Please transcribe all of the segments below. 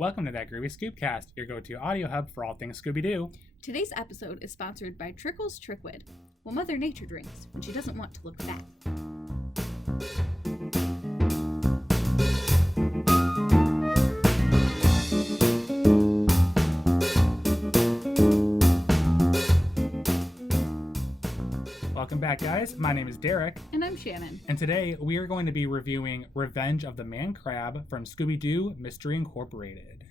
Welcome to that Groovy Scoobcast, your go-to audio hub for all things Scooby-Doo. Today's episode is sponsored by Trickle's Trickwid, what Mother Nature drinks when she doesn't want to look fat. Welcome back, guys. My name is Derek. And I'm Shannon. And today we are going to be reviewing Revenge of the Man Crab from Scooby-Doo Mystery Incorporated.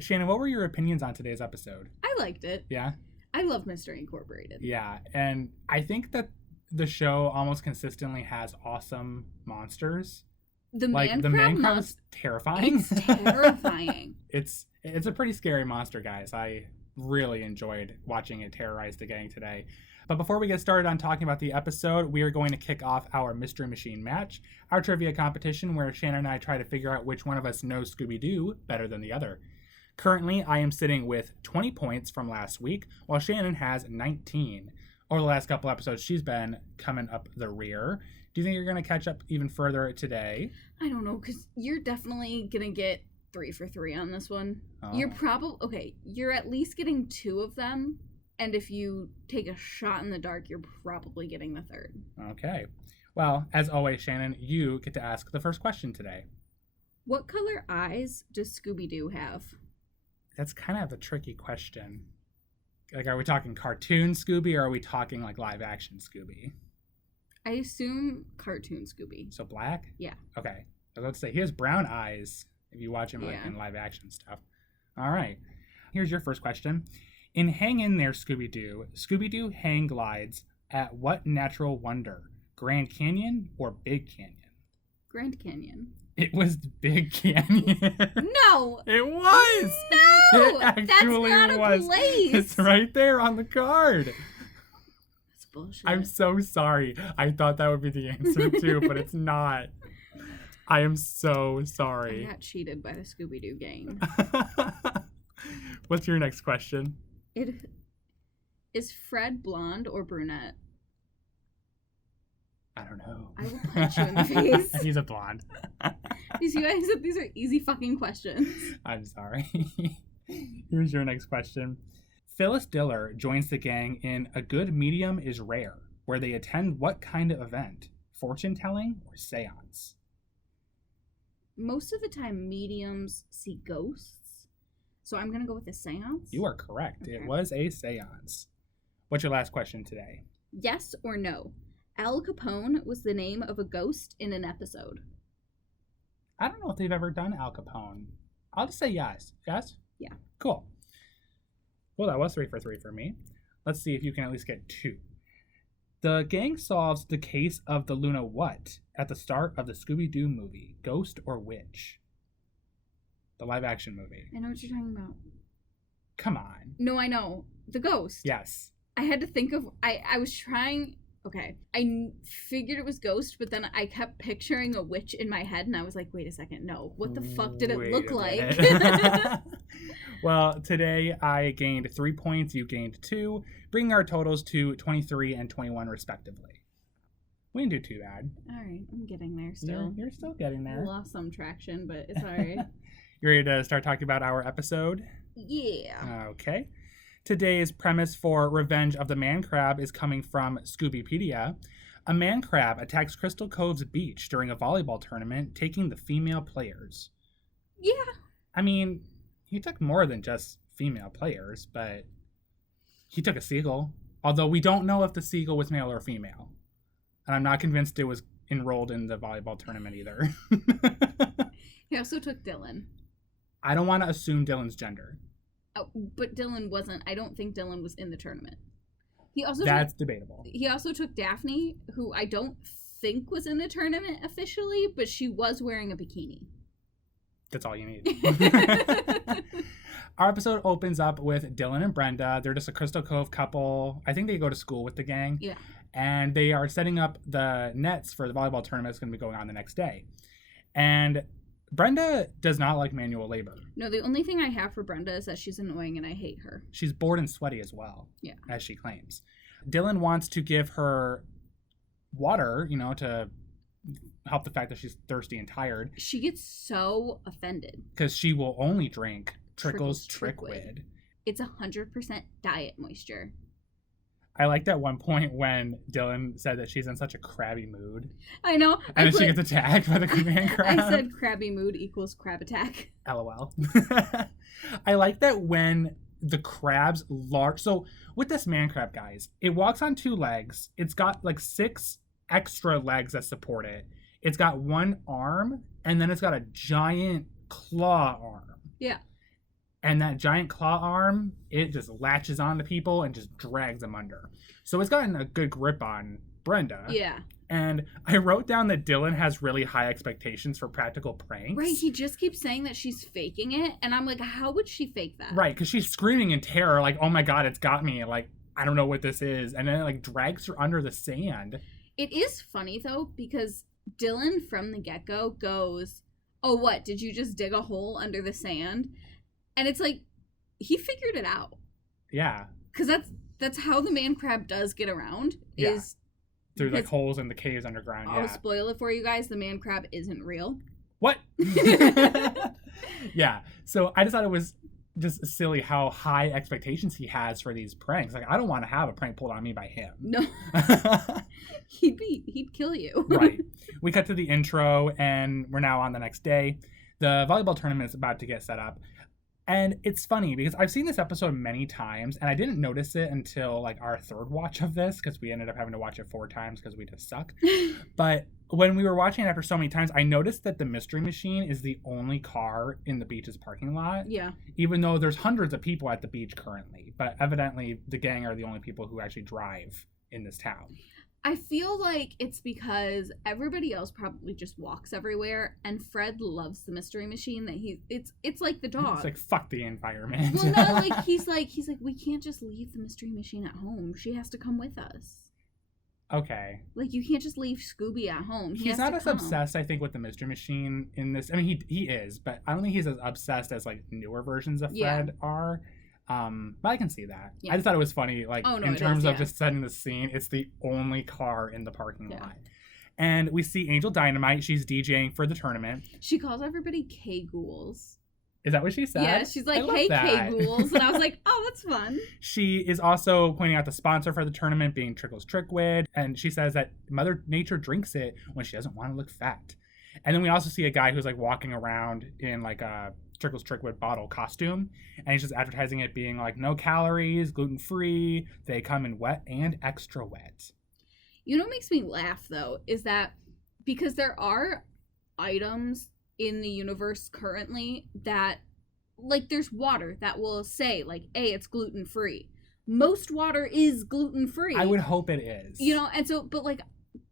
Shannon, what were your opinions on today's episode? I liked it. Yeah? I love Mystery Incorporated. Yeah, and I think that the show almost consistently has awesome monsters. The man crab is terrifying. It's terrifying. It's a pretty scary monster, guys. I really enjoyed watching it terrorize the gang today. But before we get started on talking about the episode, we are going to kick off our Mystery Machine match, our trivia competition where Shannon and I try to figure out which one of us knows Scooby-Doo better than the other. Currently, I am sitting with 20 points from last week, while Shannon has 19. Over the last couple episodes, she's been coming up the rear. Do you think you're going to catch up even further today? I don't know, because you're definitely going to get 3 for 3 on this one. Oh. You're at least getting 2 of them, and if you take a shot in the dark, you're probably getting the third. Okay. Well, as always, Shannon, you get to ask the first question today. What color eyes does Scooby-Doo have? That's kind of a tricky question. Like, are we talking cartoon Scooby, or are we talking, like, live-action Scooby? I assume cartoon Scooby. So black? Yeah. Okay. I was about to say, he has brown eyes if you watch him like in live-action stuff. All right. Here's your first question. In Hang In There, Scooby-Doo, Scooby-Doo hang glides at what natural wonder? Grand Canyon or Big Canyon? Grand Canyon. It was Big Canyon. No! It was! No! It actually That's not a place! It's right there on the card. That's bullshit. I'm so sorry. I thought that would be the answer too, but it's not. I am so sorry. I got cheated by the Scooby-Doo gang. What's your next question? Is Fred blonde or brunette? I don't know. I will punch you in the face. He's a blonde. You see why I said these are easy fucking questions? I'm sorry. Here's your next question. Phyllis Diller joins the gang in A Good Medium is Rare, where they attend what kind of event? Fortune-telling or seance? Most of the time, mediums see ghosts. So I'm going to go with a seance. You are correct. Okay. It was a seance. What's your last question today? Yes or no? Al Capone was the name of a ghost in an episode. I don't know if they've ever done Al Capone. I'll just say yes. Yes? Yeah. Cool. Well, that was 3 for 3 for me. Let's see if you can at least get 2. The gang solves the case of the Luna what at the start of the Scooby-Doo movie? Ghost or witch? The live-action movie. I know what you're talking about. Come on. No, I know. The ghost. Yes. I had to think of... I was trying... Okay. I figured it was ghost, but then I kept picturing a witch in my head, and I was like, wait a second, no. What the fuck did it look like? Well, today I gained 3 points, you gained 2, bringing our totals to 23 and 21 respectively. We didn't do too bad. All right, I'm getting there still. You're still getting there. I lost some traction, but it's all right. You ready to start talking about our episode? Yeah. Okay. Today's premise for Revenge of the Man Crab is coming from Scoobypedia. A man crab attacks Crystal Cove's beach during a volleyball tournament, taking the female players. Yeah. I mean, he took more than just female players, but he took a seagull. Although we don't know if the seagull was male or female. And I'm not convinced it was enrolled in the volleyball tournament either. He also took Dylan. I don't want to assume Dylan's gender. Oh, but Dylan wasn't. I don't think Dylan was in the tournament. That's debatable. He also took Daphne, who I don't think was in the tournament officially, but she was wearing a bikini. That's all you need. Our episode opens up with Dylan and Brenda. They're just a Crystal Cove couple. I think they go to school with the gang. Yeah. And they are setting up the nets for the volleyball tournament that's going to be going on the next day. And Brenda does not like manual labor. No, the only thing I have for Brenda is that she's annoying and I hate her. She's bored and sweaty as well. Yeah. As she claims. Dylan wants to give her water, to help the fact that she's thirsty and tired. She gets so offended. Because she will only drink Trickle's Trickwid. It's 100% diet moisture. I liked at one point when Dylan said that she's in such a crabby mood. I know. And then she gets attacked by the man crab. I said crabby mood equals crab attack. LOL. I like that when the crab's large. So with this man crab, guys, it walks on 2 legs. It's got like 6 extra legs that support it. It's got 1 arm, and then it's got a giant claw arm. Yeah. And that giant claw arm, it just latches onto people and just drags them under. So it's gotten a good grip on Brenda. Yeah. And I wrote down that Dylan has really high expectations for practical pranks. Right, he just keeps saying that she's faking it. And I'm like, how would she fake that? Right, because she's screaming in terror, like, oh my God, it's got me. Like, I don't know what this is. And then it, like, drags her under the sand. It is funny, though, because Dylan from the get-go goes, oh, what? Did you just dig a hole under the sand? And it's like, he figured it out. Yeah. Because that's how the man crab does get around. Yeah. Is through like holes in the caves underground. I'll spoil it for you guys. The man crab isn't real. What? Yeah. So I just thought it was just silly how high expectations he has for these pranks. Like, I don't want to have a prank pulled on me by him. No. He'd kill you. Right. We cut to the intro and we're now on the next day. The volleyball tournament is about to get set up. And it's funny because I've seen this episode many times and I didn't notice it until like our 3rd watch of this because we ended up having to watch it 4 times because we just suck. But when we were watching it after so many times, I noticed that the Mystery Machine is the only car in the beach's parking lot. Yeah. Even though there's hundreds of people at the beach currently. But evidently the gang are the only people who actually drive in this town. I feel like it's because everybody else probably just walks everywhere, and Fred loves the Mystery Machine. That it's like the dog. It's like, fuck the environment. Well, no, like he's like we can't just leave the Mystery Machine at home. She has to come with us. Okay. Like, you can't just leave Scooby at home. He's not as obsessed, I think, with the Mystery Machine in this. I mean, he is, but I don't think he's as obsessed as like newer versions of Fred are. But I can see that. Yeah. I just thought it was funny, like, in terms of just setting the scene, it's the only car in the parking lot. And we see Angel Dynamite. She's DJing for the tournament. She calls everybody K-Ghouls. Is that what she said? Yeah, she's like, hey, K-Ghouls. And I was like, oh, that's fun. She is also pointing out the sponsor for the tournament being Trickle's Trickwid. And she says that Mother Nature drinks it when she doesn't want to look fat. And then we also see a guy who's like walking around in like a Trickle's Trickwid bottle costume, and he's just advertising it being like no calories, gluten-free, they come in wet and extra wet. You know what makes me laugh though is that because there are items in the universe currently that, like, there's water that will say like, hey, it's gluten-free. Most water is gluten-free. I would hope it is. You know, and so, but like,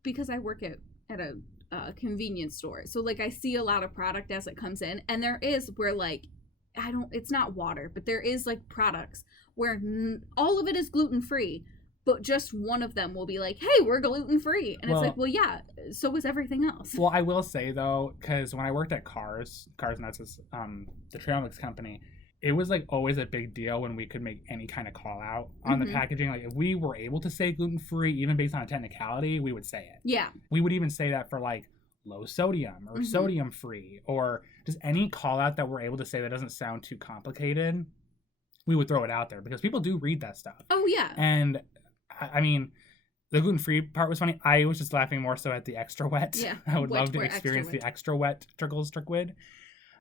because I work at a convenience store, so like I see a lot of product as it comes in, and there is where like it's not water, but there is like products where all of it is gluten-free, but just one of them will be like, hey, we're gluten-free, and it's like, well, yeah, so is everything else. Well, I will say though, because when I worked at Cars Nuts is the trail mix company, it was like always a big deal when we could make any kind of call out on the packaging. Like, if we were able to say gluten-free, even based on a technicality, we would say it. Yeah. We would even say that for like low sodium or sodium free, or just any call out that we're able to say that doesn't sound too complicated. We would throw it out there because people do read that stuff. Oh, yeah. And I mean, the gluten-free part was funny. I was just laughing more so at the extra wet. Yeah. I would love to experience the extra wet Trickle's Trickwid.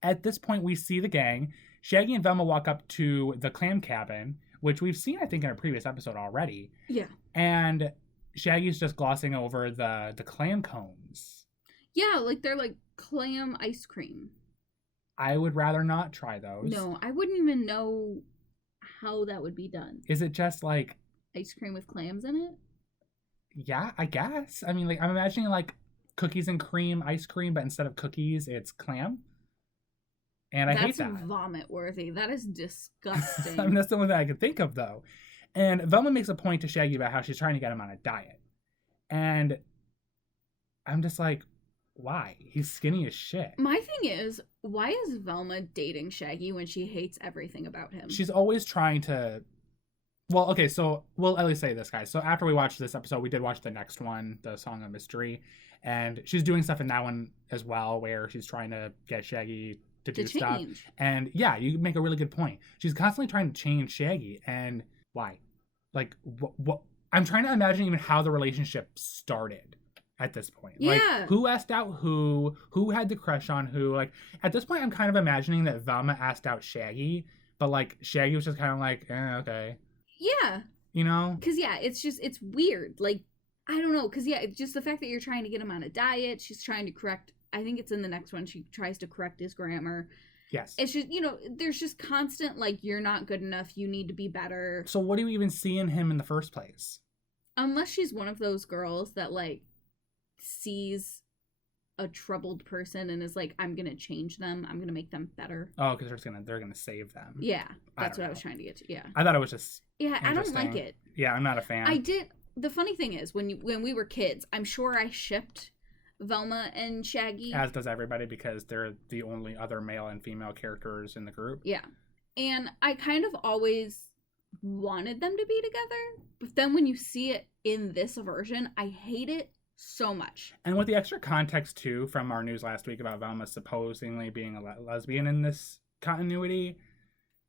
At this point, we see the gang. Shaggy and Velma walk up to the clam cabin, which we've seen, I think, in a previous episode already. Yeah. And Shaggy's just glossing over the clam cones. Yeah, like they're like clam ice cream. I would rather not try those. No, I wouldn't even know how that would be done. Is it just like ice cream with clams in it? Yeah, I guess. I mean, like, I'm imagining like cookies and cream ice cream, but instead of cookies, it's clam. And I hate that. That's vomit worthy. That is disgusting. I mean, that's the only thing I can think of, though. And Velma makes a point to Shaggy about how she's trying to get him on a diet. And I'm just like, why? He's skinny as shit. My thing is, why is Velma dating Shaggy when she hates everything about him? She's always trying to Well, okay, so we'll at least say this, guys. So after we watched this episode, we did watch the next one, the Song of Mystery, and she's doing stuff in that one as well, where she's trying to get Shaggy to do stuff. And yeah, you make a really good point. She's constantly trying to change Shaggy, and why? Like, what? I'm trying to imagine even how the relationship started at this point. Yeah. Like, who asked out who had the crush on who? Like, at this point, I'm kind of imagining that Velma asked out Shaggy, but like Shaggy was just kind of like, okay. Yeah. You know? Because, yeah, it's weird. Like, I don't know. Because, yeah, it's just the fact that you're trying to get him on a diet. She's trying to correct, I think it's in the next one, she tries to correct his grammar. Yes. It's just, there's just constant, like, you're not good enough. You need to be better. So what do you even see in him in the first place? Unless she's one of those girls that, like, sees a troubled person and is like, I'm going to change them. I'm going to make them better. Oh, because they're gonna save them. Yeah. That's what I was trying to get to. Yeah. I thought it was just Yeah, I don't like it. Yeah, I'm not a fan. The funny thing is, when we were kids, I'm sure I shipped Velma and Shaggy. As does everybody, because they're the only other male and female characters in the group. Yeah. And I kind of always wanted them to be together. But then when you see it in this version, I hate it so much. And with the extra context, too, from our news last week about Velma supposedly being a lesbian in this continuity,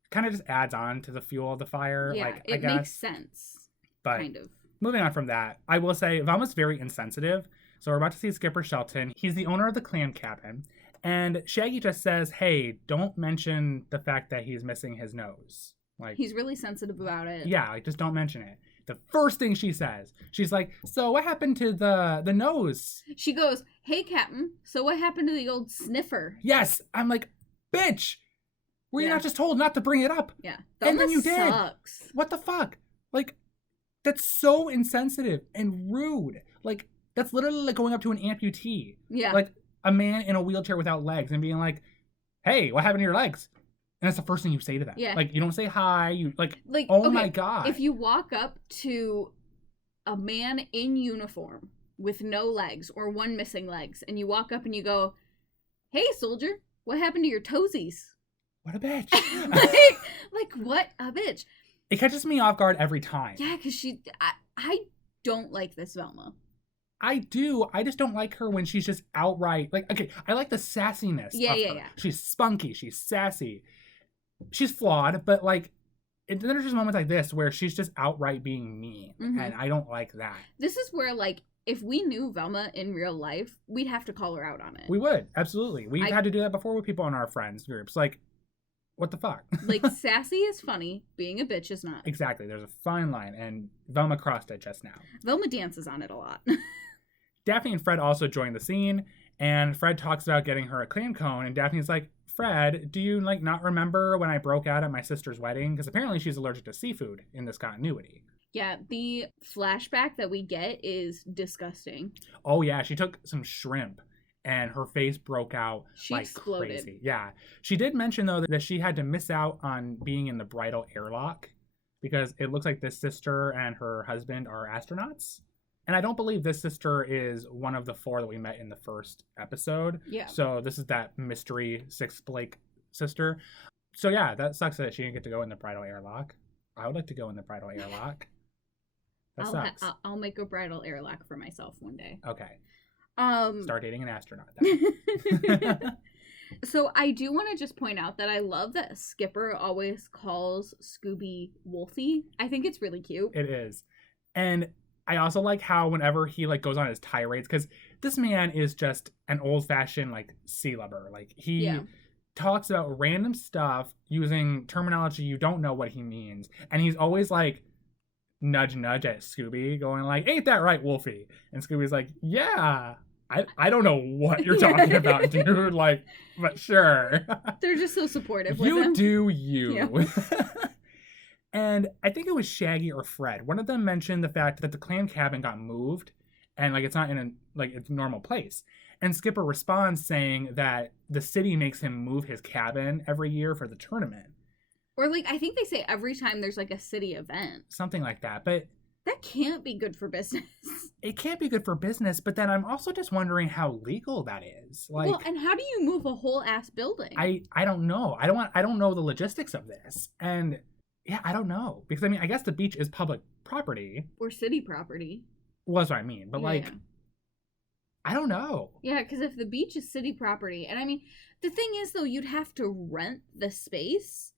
kind of just adds on to the fuel of the fire. Yeah, like, it makes sense. But kind of. Moving on from that, I will say Velma's very insensitive. So we're about to see Skipper Shelton. He's the owner of the clam cabin. And Shaggy just says, hey, don't mention the fact that he's missing his nose. Like, he's really sensitive about it. Yeah, like, just don't mention it. The first thing she says, she's like, so what happened to the nose? She goes, hey, Captain, so what happened to the old sniffer? Yes. I'm like, bitch, were you not just told not to bring it up? Yeah. And then you did. Sucks. What the fuck? Like, that's so insensitive and rude. Like, that's literally like going up to an amputee. Yeah. Like a man in a wheelchair without legs and being like, hey, what happened to your legs? And that's the first thing you say to them. Yeah. Like, you don't say hi. You like oh, okay, my God. If you walk up to a man in uniform with no legs or one missing legs, and you walk up and you go, hey, soldier, what happened to your toesies? What a bitch. like, what a bitch. It catches me off guard every time. Yeah, because I don't like this Velma. I do. I just don't like her when she's just outright, like, okay, I like the sassiness of her. Yeah. She's spunky. She's sassy. She's flawed, but, like, then there's just moments like this where she's just outright being mean, and I don't like that. This is where, like, if we knew Velma in real life, we'd have to call her out on it. We would, absolutely. We've had to do that before with people in our friends groups. Like, what the fuck? Like, sassy is funny, being a bitch is not. Exactly. There's a fine line, and Velma crossed it just now. Velma dances on it a lot. Daphne and Fred also join the scene, and Fred talks about getting her a clam cone, and Daphne's like, Fred, do you, like, not remember when I broke out at my sister's wedding? Because apparently she's allergic to seafood in this continuity. Yeah, the flashback that we get is disgusting. Oh, yeah, she took some shrimp, and her face broke out like exploded. Crazy. Yeah. She did mention, though, that she had to miss out on being in the bridal airlock, because it looks like this sister and her husband are astronauts. And I don't believe this sister is one of the 4 that we met in the first episode. Yeah. So this is that mystery Sixth Blake sister. So yeah, that sucks that she didn't get to go in the bridal airlock. I would like to go in the bridal airlock. That sucks. I'll make a bridal airlock for myself one day. Okay. Start dating an astronaut then. So I do want to just point out that I love that Skipper always calls Scooby Wolfie. I think it's really cute. It is. And I also like how whenever he, like, goes on his tirades, because this man is just an old-fashioned, like, sea lover. Like, he talks about random stuff using terminology you don't know what he means. And he's always, like, nudge at Scooby, going like, ain't that right, Wolfie? And Scooby's like, yeah, I don't know what you're talking about, dude. Like, but sure. They're just so supportive with you him. do you. Yeah. And I think it was Shaggy or Fred. One of them mentioned the fact that the clam cabin got moved and, like, it's not in its normal place. And Skipper responds saying that the city makes him move his cabin every year for the tournament. Or, like, I think they say every time there's, like, a city event. Something like that. But that can't be good for business. It can't be good for business, but then I'm also just wondering how legal that is. Like, well, and how do you move a whole ass building? I don't know. I don't know the logistics of this. And Yeah, I don't know. Because, I mean, I guess the beach is public property. Or city property. Well, that's what I mean. But, Yeah. I don't know. Yeah, because if the beach is city property, and I mean, the thing is, though, you'd have to rent the space.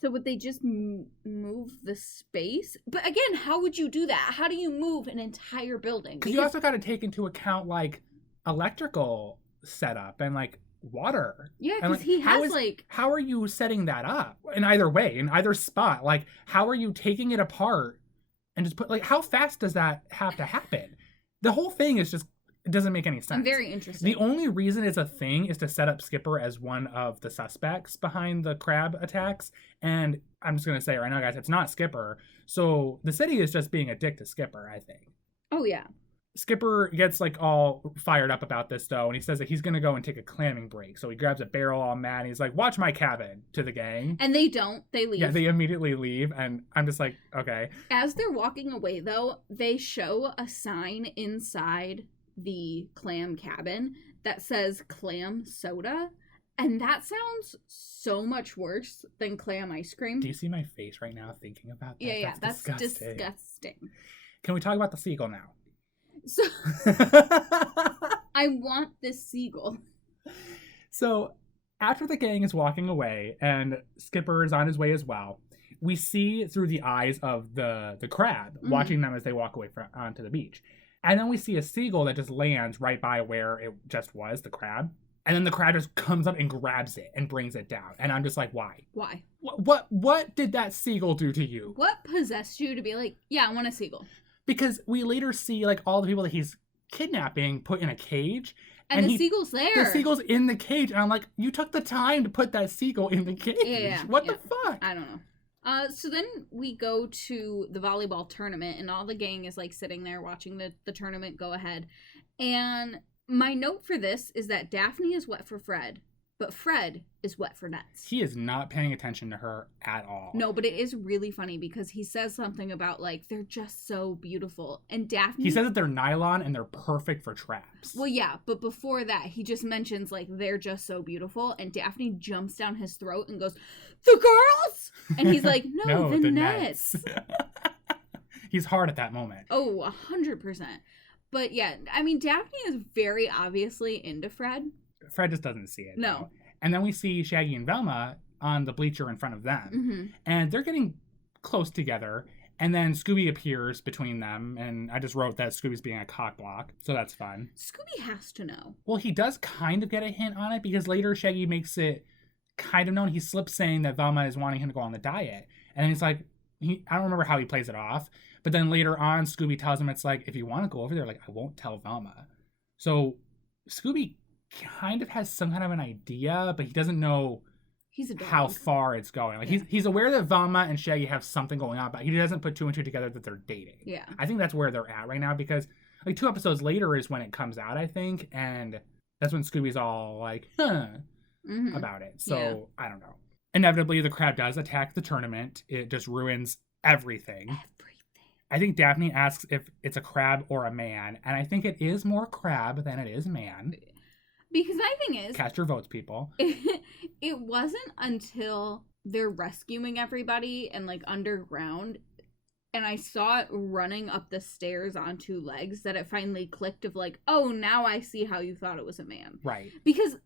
So would they just move the space? But again, how would you do that? How do you move an entire building? Because you also got to take into account, like, electrical setup and, like, water. Yeah, And, because he has, like... How are you setting that up? In either way, in either spot? Like, how are you taking it apart and just put... Like, how fast does that have to happen? The whole thing is just... It doesn't make any sense. I'm very interested. The only reason it's a thing is to set up Skipper as one of the suspects behind the crab attacks. And I'm just going to say right now, guys, it's not Skipper. So the city is just being a dick to Skipper, I think. Oh, yeah. Skipper gets like all fired up about this though, and he says that he's gonna go and take a clamming break. So he grabs a barrel all mad and he's like, watch my cabin, to the gang. And they don't. They leave. Yeah, they immediately leave, and I'm just like, okay. As they're walking away though, they show a sign inside the clam cabin that says clam soda. And that sounds so much worse than clam ice cream. Do you see my face right now thinking about that? Yeah, that's disgusting. Can we talk about the seagull now? So I want this seagull. So after the gang is walking away and Skipper is on his way as well, we see through the eyes of the crab watching them as they walk away onto the beach. And then we see a seagull that just lands right by where it just was, the crab. And then the crab just comes up and grabs it and brings it down. And I'm just like, why? Why? What did that seagull do to you? What possessed you to be like, yeah, I want a seagull? Because we later see like all the people that he's kidnapping put in a cage. And the seagull's there. The seagull's in the cage. And I'm like, you took the time to put that seagull in the cage. Yeah, what the fuck? I don't know. So then we go to the volleyball tournament, and all the gang is like sitting there watching the tournament go ahead. And my note for this is that Daphne is wet for Fred, but Fred is wet for Nets. He is not paying attention to her at all. No, but it is really funny because he says something about like, they're just so beautiful. And Daphne... He says that they're nylon and they're perfect for traps. Well, yeah, but before that, he just mentions like, they're just so beautiful. And Daphne jumps down his throat and goes, the girls? And he's like, no, the Nets. He's hard at that moment. Oh, 100%. But yeah, I mean, Daphne is very obviously into Fred. Fred just doesn't see it. No. Though. And then we see Shaggy and Velma on the bleacher in front of them. Mm-hmm. And they're getting close together. And then Scooby appears between them. And I just wrote that Scooby's being a cock block. So that's fun. Scooby has to know. Well, he does kind of get a hint on it because later Shaggy makes it kind of known. He slips saying that Velma is wanting him to go on the diet. And he's like, I don't remember how he plays it off. But then later on, Scooby tells him it's like, if you want to go over there, like, I won't tell Velma. So Scooby kind of has some kind of an idea, but he doesn't know how far it's going. Like he's aware that Velma and Shaggy have something going on, but he doesn't put two and two together that they're dating. Yeah. I think that's where they're at right now because like 2 episodes later is when it comes out, I think, and that's when Scooby's all like, about it. So I don't know. Inevitably, the crab does attack the tournament. It just ruins everything. I think Daphne asks if it's a crab or a man, and I think it is more crab than it is man. Because my thing is... Cast your votes, people. It wasn't until they're rescuing everybody and, like, underground, and I saw it running up the stairs on 2 legs, that it finally clicked of, like, oh, now I see how you thought it was a man. Right. Because...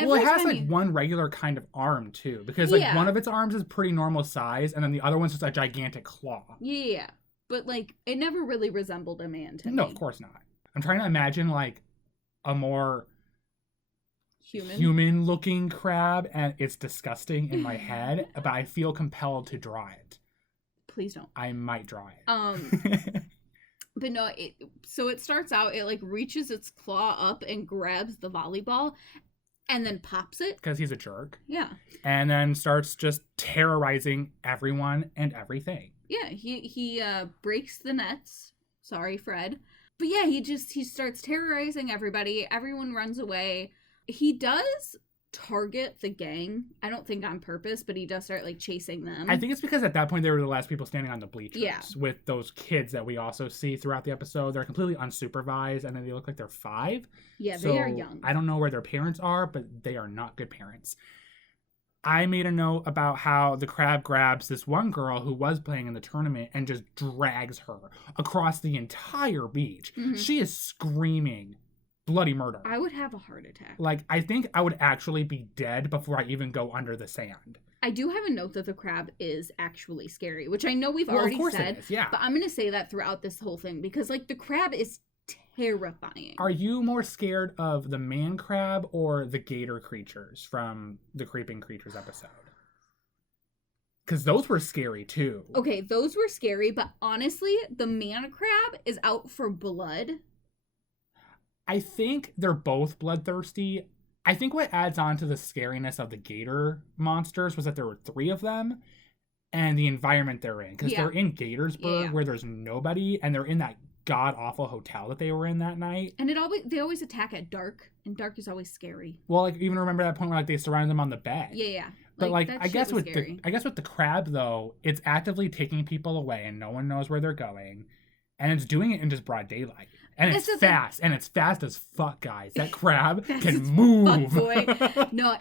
Well, it has, like, one regular kind of arm, too. Because, like, one of its arms is pretty normal size, and then the other one's just a gigantic claw. Yeah. But, like, it never really resembled a man to me. No, of course not. I'm trying to imagine, like, a more... human-looking crab, and it's disgusting in my head, but I feel compelled to draw it. Please don't. I might draw it. But no, so it starts out, it, like, reaches its claw up and grabs the volleyball, and then pops it. Because he's a jerk. Yeah. And then starts just terrorizing everyone and everything. Yeah, he breaks the nets. Sorry, Fred. But yeah, he starts terrorizing everybody. Everyone runs away. He does target the gang. I don't think on purpose, but he does start like chasing them. I think it's because at that point they were the last people standing on the bleachers. Yeah. With those kids that we also see throughout the episode. They're completely unsupervised and then they look like they're 5. Yeah, they are young. I don't know where their parents are, but they are not good parents. I made a note about how the crab grabs this one girl who was playing in the tournament and just drags her across the entire beach. Mm-hmm. She is screaming bloody murder. I would have a heart attack. Like, I think I would actually be dead before I even go under the sand. I do have a note that the crab is actually scary, which I know we've already said. It is, yeah. But I'm going to say that throughout this whole thing because, like, the crab is terrifying. Are you more scared of the man crab or the gator creatures from the Creeping Creatures episode? Because those were scary too. Okay, those were scary, but honestly, the man crab is out for blood. I think they're both bloodthirsty. I think what adds on to the scariness of the gator monsters was that there were 3 of them and the environment they're in. Because they're in Gatorsburg where there's nobody, and they're in that god-awful hotel that they were in that night. And they always attack at dark, and dark is always scary. Well, like, even remember that point where, like, they surrounded them on the bed. Yeah. But, like, I guess with the crab, though, it's actively taking people away, and no one knows where they're going. And it's doing it in just broad daylight. And it's fast. And it's fast as fuck, guys. That crab can move. Fuck boy. No,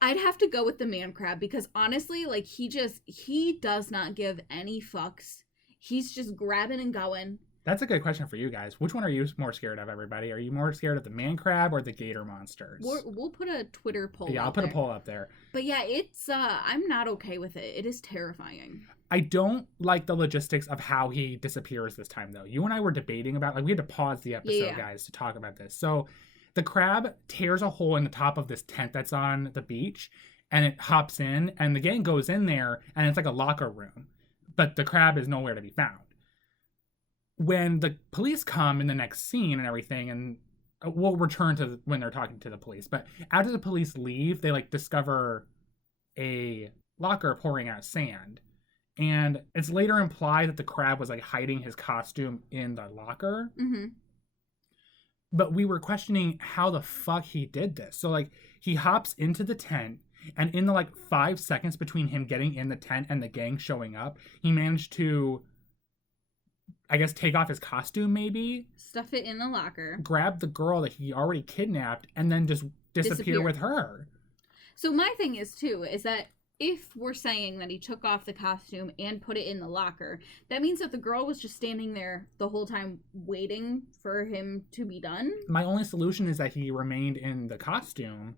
I'd have to go with the man crab because honestly, like, he does not give any fucks. He's just grabbing and going. That's a good question for you guys. Which one are you more scared of, everybody? Are you more scared of the man crab or the gator monsters? We'll put a Twitter poll. Yeah, I'll put a poll up there. But yeah, it's I'm not okay with it. It is terrifying. I don't like the logistics of how he disappears this time, though. You and I were debating about, like, we had to pause the episode, guys, to talk about this. So the crab tears a hole in the top of this tent that's on the beach, and it hops in, and the gang goes in there, and it's like a locker room. But the crab is nowhere to be found. When the police come in the next scene and everything, and we'll return to when they're talking to the police, but after the police leave, they, like, discover a locker pouring out sand. And it's later implied that the crab was, like, hiding his costume in the locker. Mm-hmm. But we were questioning how the fuck he did this. So, like, he hops into the tent, and in the, like, 5 seconds between him getting in the tent and the gang showing up, he managed to, I guess, take off his costume, maybe. Stuff it in the locker. Grab the girl that he already kidnapped, and then just disappear with her. So my thing is, too, is that if we're saying that he took off the costume and put it in the locker, that means that the girl was just standing there the whole time waiting for him to be done. My only solution is that he remained in the costume,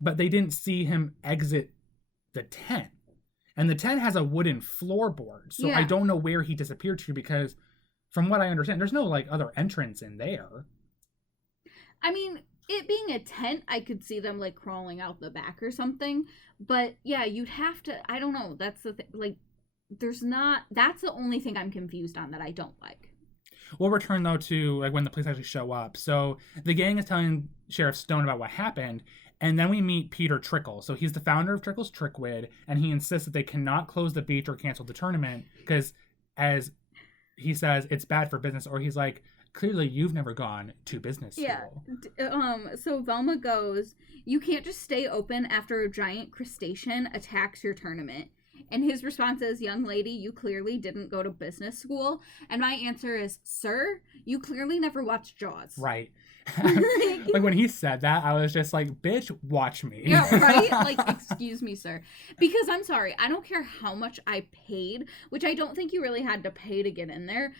but they didn't see him exit the tent. And the tent has a wooden floorboard, so I don't know where he disappeared to because, from what I understand, there's no, like, other entrance in there. I mean, it being a tent, I could see them, like, crawling out the back or something. But, yeah, you'd have to, I don't know, that's the thing, like, that's the only thing I'm confused on that I don't like. We'll return, though, to, like, when the police actually show up. So, the gang is telling Sheriff Stone about what happened, and then we meet Peter Trickle. So, he's the founder of Trickle's Trickwid, and he insists that they cannot close the beach or cancel the tournament, because, as he says, it's bad for business, or he's like, clearly you've never gone to business school. Yeah. So Velma goes, you can't just stay open after a giant crustacean attacks your tournament. And his response is, young lady, you clearly didn't go to business school. And my answer is, sir, you clearly never watched Jaws. Right. Like, when he said that, I was just like, bitch, watch me. Yeah, right? Like, excuse me, sir. Because I'm sorry, I don't care how much I paid, which I don't think you really had to pay to get in there.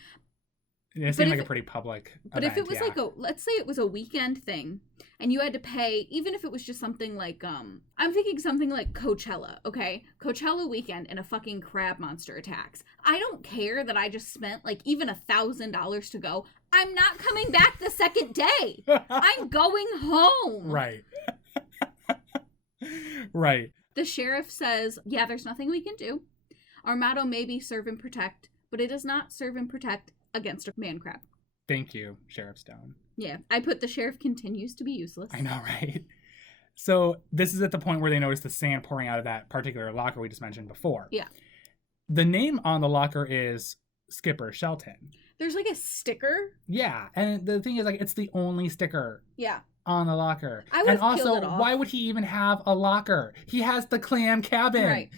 It seemed like a pretty public But event, if it was like let's say it was a weekend thing and you had to pay, even if it was just something like, I'm thinking something like Coachella, okay? Coachella weekend and a fucking crab monster attacks. I don't care that I just spent like even $1,000 to go. I'm not coming back the second day. I'm going home. Right. Right. The sheriff says, yeah, there's nothing we can do. Our motto may be serve and protect, but it does not serve and protect against a man crab. Thank you, Sheriff Stone. Yeah, I put the sheriff continues to be useless. I know, right? So this is at the point where they notice the sand pouring out of that particular locker we just mentioned before. Yeah. The name on the locker is Skipper Shelton. There's like a sticker. Yeah, and the thing is, like, it's the only sticker. Yeah. On the locker. I would and have also, peeled it off. Why would he even have a locker? He has the clam cabin. Right.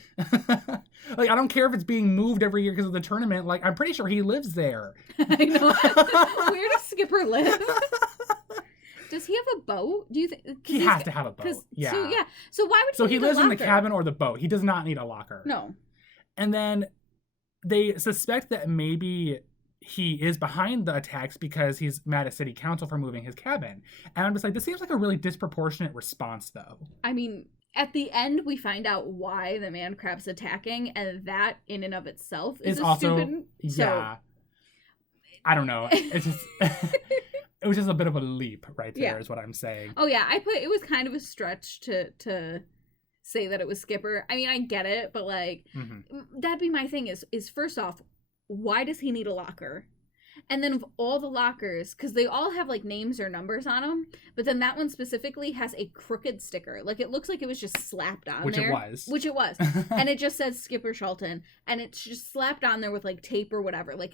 Like, I don't care if it's being moved every year because of the tournament. Like, I'm pretty sure he lives there. I know. Where does Skipper live? Does he have a boat? Do you think he has to have a boat? Yeah. So why would he? So he need lives a in the locker? cabin or the boat. He does not need a locker. No. And then they suspect that maybe he is behind the attacks because he's mad at city council for moving his cabin. And I'm just like, this seems like a really disproportionate response, though. I mean, at the end, we find out why the man crab's attacking, and that in and of itself is also stupid. Yeah. I don't know. It's just it was just a bit of a leap right there, is what I'm saying. Oh yeah, it was kind of a stretch to say that it was Skipper. I mean, I get it, but like that'd be my thing is first off, why does he need a locker? And then of all the lockers, because they all have like names or numbers on them, but then that one specifically has a crooked sticker. Like it looks like it was just slapped on Which there. Which it was. And it just says Skipper Shelton, and it's just slapped on there with like tape or whatever. Like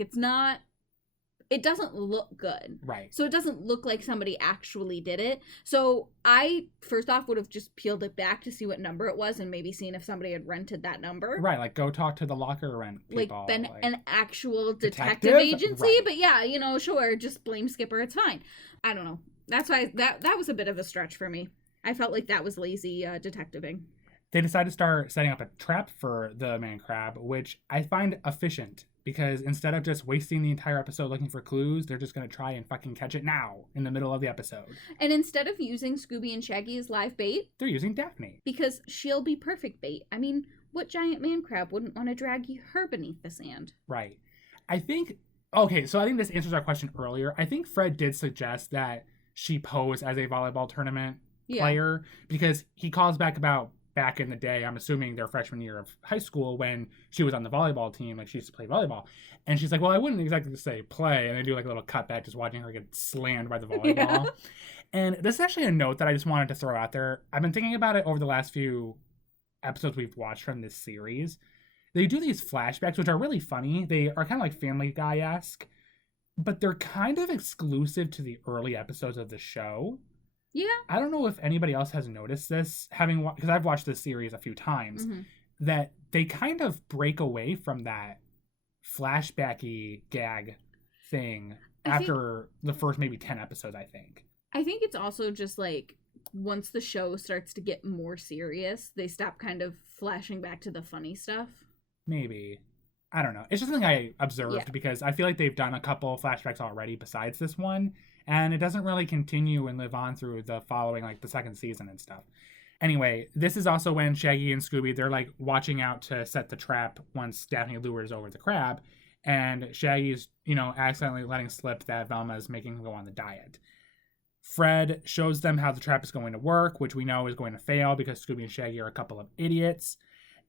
it doesn't look good. Right. So it doesn't look like somebody actually did it. So I, first off, would have just peeled it back to see what number it was and maybe seen if somebody had rented that number. Like go talk to the locker rent people. Like been an actual detective agency. Right. But yeah, sure, just blame Skipper. It's fine. I don't know. That's why that was a bit of a stretch for me. I felt like that was lazy detectiving. They decide to start setting up a trap for the man crab, which I find efficient. Because instead of just wasting the entire episode looking for clues, they're just going to try and fucking catch it now in the middle of the episode. And instead of using Scooby and Shaggy as live bait, they're using Daphne. Because she'll be perfect bait. I mean, what giant man crab wouldn't want to drag her beneath the sand? Right. I think this answers our question earlier. I think Fred did suggest that she pose as a volleyball tournament player because he calls back in the day, I'm assuming their freshman year of high school, when she was on the volleyball team, like she used to play volleyball. And she's like, well, I wouldn't exactly say play. And they do like a little cutback just watching her get slammed by the volleyball. Yeah. And this is actually a note that I just wanted to throw out there. I've been thinking about it over the last few episodes we've watched from this series. They do these flashbacks, which are really funny. They are kind of like Family Guy-esque, but they're kind of exclusive to the early episodes of the show. Yeah. I don't know if anybody else has noticed this, because I've watched this series a few times, that they kind of break away from that flashbacky gag thing after the first maybe 10 episodes, I think. I think it's also just like once the show starts to get more serious, they stop kind of flashing back to the funny stuff. Maybe. I don't know. It's just something I observed because I feel like they've done a couple flashbacks already besides this one. And it doesn't really continue and live on through the following, like, the second season and stuff. Anyway, this is also when Shaggy and Scooby, they're, like, watching out to set the trap once Daphne lures over the crab. And Shaggy's, accidentally letting slip that Velma is making him go on the diet. Fred shows them how the trap is going to work, which we know is going to fail because Scooby and Shaggy are a couple of idiots.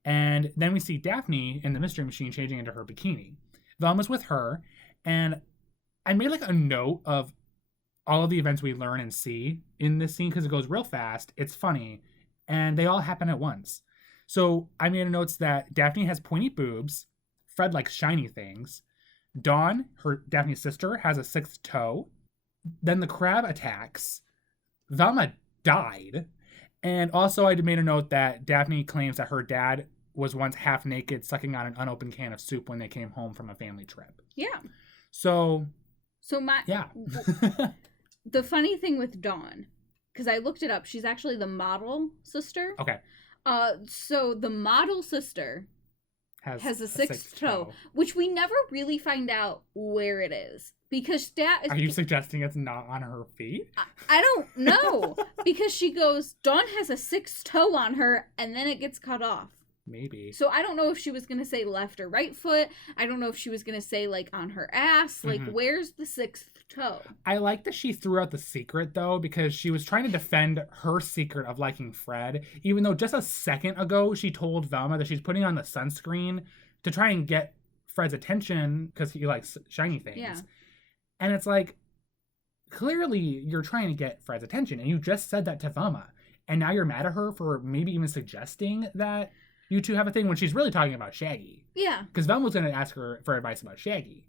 And then we see Daphne in the Mystery Machine changing into her bikini. Velma's with her. And I made, like, a note of all of the events we learn and see in this scene because it goes real fast. It's funny. And they all happen at once. So I made notes that Daphne has pointy boobs. Fred likes shiny things. Dawn, Daphne's sister, has a sixth toe. Then the crab attacks. Velma died. And also I made a note that Daphne claims that her dad was once half naked sucking on an unopened can of soup when they came home from a family trip. Yeah. So yeah. The funny thing with Dawn, because I looked it up, she's actually the model sister. Okay. So the model sister has a sixth toe, which we never really find out where it is. Because Are you suggesting it's not on her feet? I don't know. Because she goes, Dawn has a sixth toe on her, and then it gets cut off. Maybe. So I don't know if she was going to say left or right foot. I don't know if she was going to say, like, on her ass. Like, where's the sixth toe? I like that she threw out the secret, though, because she was trying to defend her secret of liking Fred, even though just a second ago she told Velma that she's putting on the sunscreen to try and get Fred's attention because he likes shiny things. Yeah. And it's like, clearly you're trying to get Fred's attention, and you just said that to Velma. And now you're mad at her for maybe even suggesting that you two have a thing when she's really talking about Shaggy. Yeah. Because Velma's going to ask her for advice about Shaggy.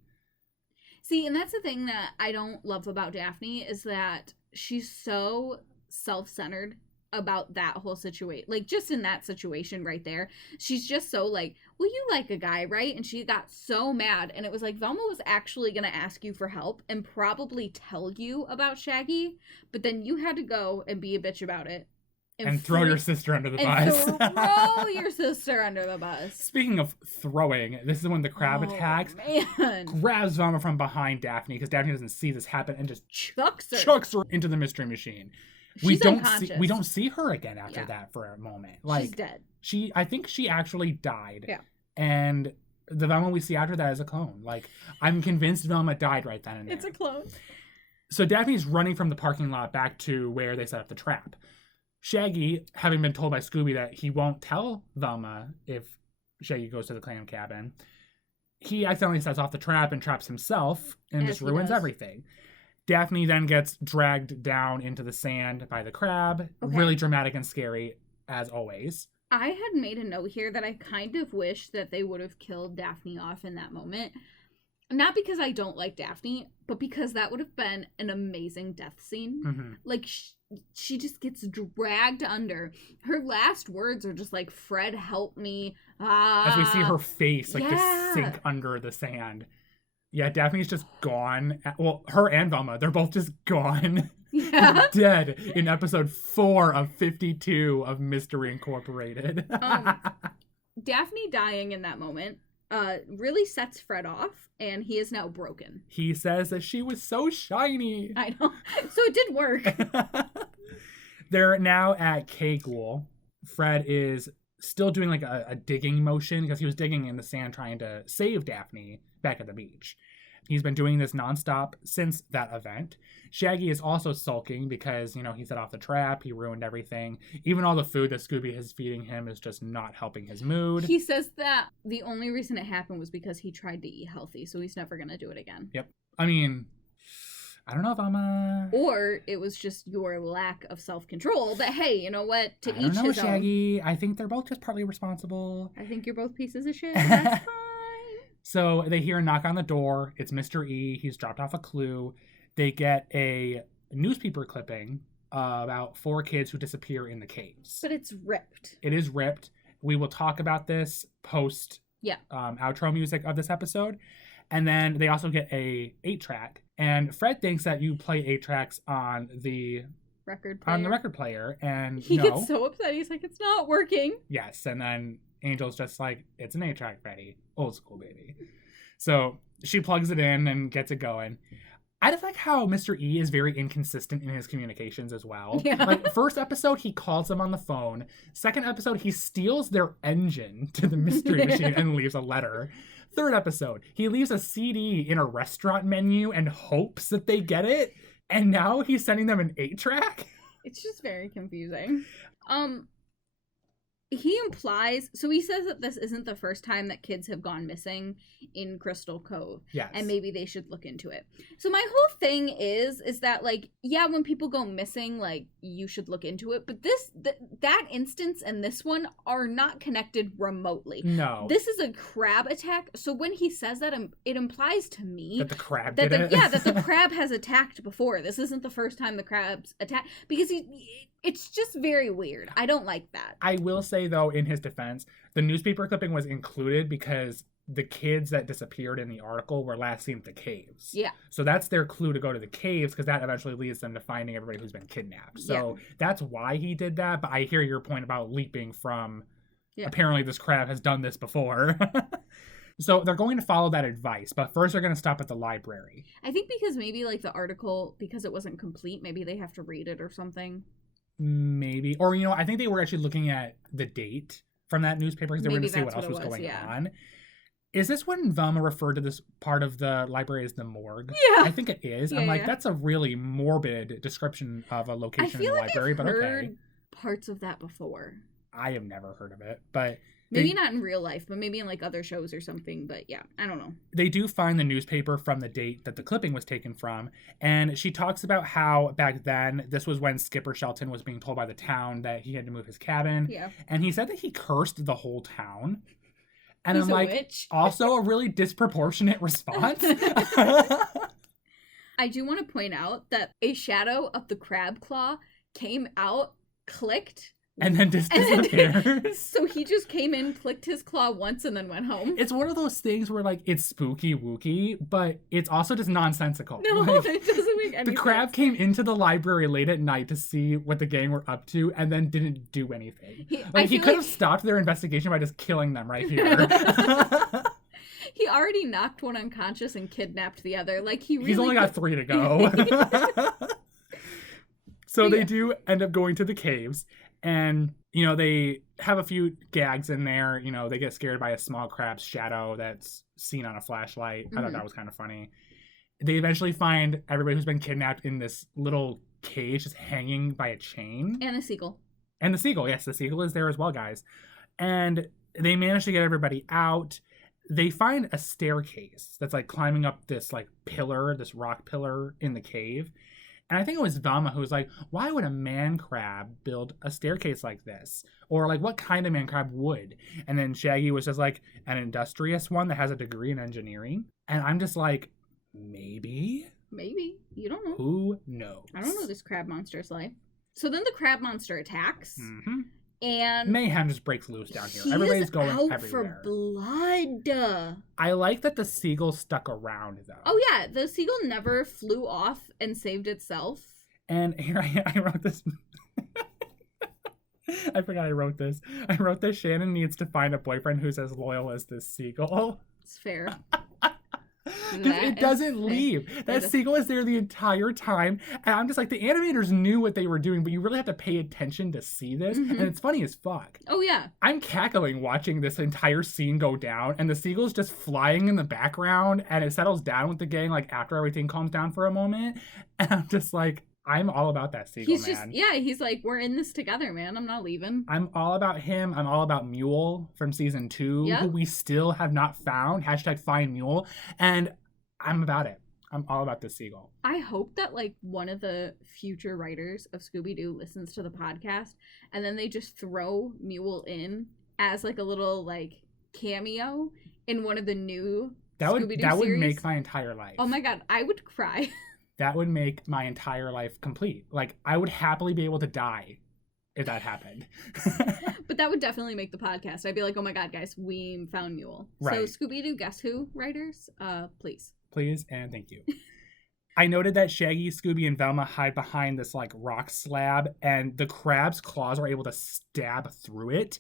See, and that's the thing that I don't love about Daphne is that she's so self-centered about that whole situation. Like, just in that situation right there, she's just so like, well, you like a guy, right? And she got so mad. And it was like, Velma was actually going to ask you for help and probably tell you about Shaggy. But then you had to go and be a bitch about it. And throw your sister under the bus. Throw your sister under the bus. Speaking of throwing, this is when the crab attacks. Man. Grabs Velma from behind Daphne because Daphne doesn't see this happen and just chucks her into the mystery machine. She's unconscious. We don't see her again after that for a moment. Like, she's dead. I think she actually died. Yeah. And the Velma we see after that is a clone. Like, I'm convinced Velma died right then and there. It's a clone. So Daphne's running from the parking lot back to where they set up the trap. Shaggy, having been told by Scooby that he won't tell Velma if Shaggy goes to the clam cabin, he accidentally sets off the trap and traps himself and just ruins everything. Daphne then gets dragged down into the sand by the crab. Okay. Really dramatic and scary, as always. I had made a note here that I kind of wish that they would have killed Daphne off in that moment. Not because I don't like Daphne, but because that would have been an amazing death scene. Mm-hmm. Like, she just gets dragged under. Her last words are just like, Fred, help me. As we see her face, like, just sink under the sand. Yeah, Daphne's just gone. Well, her and Velma, they're both just gone. Yeah. Dead in episode 4 of 52 of Mystery Incorporated. Daphne dying in that moment really sets Fred off, and he is now broken. He says that she was so shiny. I know. So it did work. They're now at K-Ghoul. Fred is still doing like a digging motion because he was digging in the sand trying to save Daphne back at the beach. He's been doing this nonstop since that event. Shaggy is also sulking because, he set off the trap. He ruined everything. Even all the food that Scooby is feeding him is just not helping his mood. He says that the only reason it happened was because he tried to eat healthy, so he's never going to do it again. Yep. I mean, I don't know if I'm Or it was just your lack of self-control that, hey, you know what? I don't know, Shaggy. I think they're both just partly responsible. I think you're both pieces of shit. That's fine. So they hear a knock on the door. It's Mr. E. He's dropped off a clue. They get a newspaper clipping about 4 kids who disappear in the caves. But it's ripped. It is ripped. We will talk about this post outro music of this episode. And then they also get a 8-track. And Fred thinks that you play 8 tracks on the record player. And he gets so upset. He's like, it's not working. Yes. And then Angel's just like, it's an 8-track, Freddie. Old school, baby. So she plugs it in and gets it going. I just like how Mr. E is very inconsistent in his communications as well. Yeah. Like, first episode, he calls them on the phone. Second episode, he steals their engine to the mystery machine and leaves a letter. Third episode, he leaves a CD in a restaurant menu and hopes that they get it. And now he's sending them an 8-track? It's just very confusing. He implies, so he says that this isn't the first time that kids have gone missing in Crystal Cove. Yes. And maybe they should look into it. So my whole thing is that, like, yeah, when people go missing, like, you should look into it. But that instance and this one are not connected remotely. No. This is a crab attack. So when he says that, it implies to me that the crab did it. Yeah, that the crab has attacked before. This isn't the first time the crab's attacked. Because it's just very weird. I don't like that. I will say, though, in his defense, the newspaper clipping was included because the kids that disappeared in the article were last seen at the caves. Yeah. So that's their clue to go to the caves because that eventually leads them to finding everybody who's been kidnapped. So that's why he did that. But I hear your point about leaping from apparently this crab has done this before. So they're going to follow that advice, but first they're going to stop at the library. I think because maybe like the article, because it wasn't complete, maybe they have to read it or something. Maybe. Or, I think they were actually looking at the date from that newspaper because they were going to see what else was going on. Is this when Velma referred to this part of the library as the morgue? Yeah. I think it is. I'm like, that's a really morbid description of a location in the library, but okay. I've heard parts of that before. I have never heard of it, but... Maybe not in real life, but maybe in like other shows or something. But yeah, I don't know. They do find the newspaper from the date that the clipping was taken from. And she talks about how back then, this was when Skipper Shelton was being told by the town that he had to move his cabin. Yeah. And he said that he cursed the whole town. And He's I'm like, witch. Also a really disproportionate response. I do want to point out that a shadow of the crab claw came out clicked. And then just disappears. So he just came in, clicked his claw once, and then went home. It's one of those things where, like, it's spooky wooky, but it's also just nonsensical. No, like, it doesn't make any sense. The crab came into the library late at night to see what the gang were up to and then didn't do anything. He could have stopped their investigation by just killing them right here. He already knocked one unconscious and kidnapped the other. Like, he's only got 3 to go. So they do end up going to the caves. And, you know, they have a few gags in there. You know, they get scared by a small crab's shadow that's seen on a flashlight. I thought that was kind of funny. They eventually find everybody who's been kidnapped in this little cage just hanging by a chain. And a seagull. And the seagull. Yes, the seagull is there as well, guys. And they manage to get everybody out. They find a staircase that's, like, climbing up this, like, pillar, this rock pillar in the cave. And I think it was Velma who was like, why would a man crab build a staircase like this? Or, like, what kind of man crab would? And then Shaggy was just like, an industrious one that has a degree in engineering. And I'm just like, maybe? Maybe. You don't know. Who knows? I don't know this crab monster's life. So then the crab monster attacks. Mm-hmm. And mayhem just breaks loose down here. Everybody's going out everywhere. For blood. I like that the seagull stuck around, though. Oh yeah, the seagull never flew off and saved itself. And here I wrote this. I forgot I wrote this. I wrote that Shannon needs to find a boyfriend who's as loyal as this seagull. It's fair. It doesn't leave. That seagull is there the entire time. And I'm just like, the animators knew what they were doing, but you really have to pay attention to see this. Mm-hmm. And it's funny as fuck. Oh, yeah. I'm cackling watching this entire scene go down, and the seagull's just flying in the background, and it settles down with the gang, like, after everything calms down for a moment. And I'm just like, I'm all about that seagull, man. He's like, we're in this together, man. I'm not leaving. I'm all about him. I'm all about Mule from season 2, who we still have not found. #find Mule. And I'm about it. I'm all about this seagull. I hope that, like, one of the future writers of Scooby-Doo listens to the podcast, and then they just throw Mule in as, like, a little, like, cameo in one of the new Scooby-Doo series. That would make my entire life. Oh my god, I would cry. That would make my entire life complete. Like, I would happily be able to die if that happened. But that would definitely make the podcast. I'd be like, oh my god, guys, we found Mule. Right. So Scooby-Doo Guess Who writers, please. Please and thank you. I noted that Shaggy, Scooby, and Velma hide behind this, like, rock slab, and the crab's claws are able to stab through it,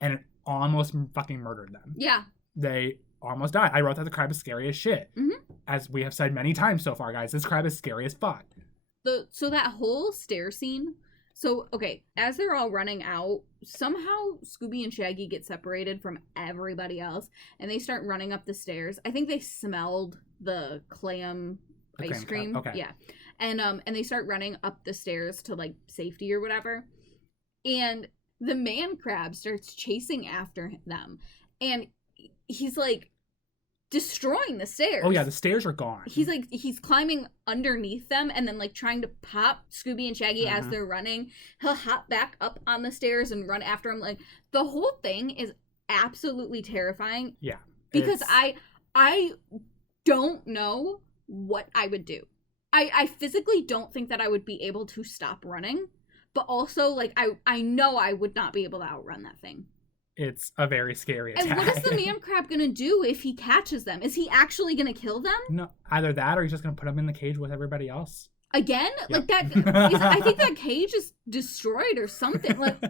and it almost fucking murdered them. Yeah. They almost died. I wrote that the crab is scary as shit. Mm-hmm. As we have said many times so far, guys, this crab is scary as fuck. So that whole stair scene. So, okay, as they're all running out, somehow Scooby and Shaggy get separated from everybody else, and they start running up the stairs. I think they smelled the clam ice cream. Okay. Yeah. And they start running up the stairs to, like, safety or whatever. And the man crab starts chasing after them. And he's, like, destroying the stairs. Oh yeah, the stairs are gone. He's climbing underneath them and then, like, trying to pop Scooby and Shaggy as they're running. He'll hop back up on the stairs and run after him. Like, the whole thing is absolutely terrifying. Yeah. Because I don't know what I would do. I physically don't think that I would be able to stop running, but also, like, I know I would not be able to outrun that thing. It's a very scary attack. And what is the man crab gonna do if he catches them? Is he actually gonna kill them? No, either that or he's just gonna put them in the cage with everybody else. Again? Yep. Like, that, I think that cage is destroyed or something. Like,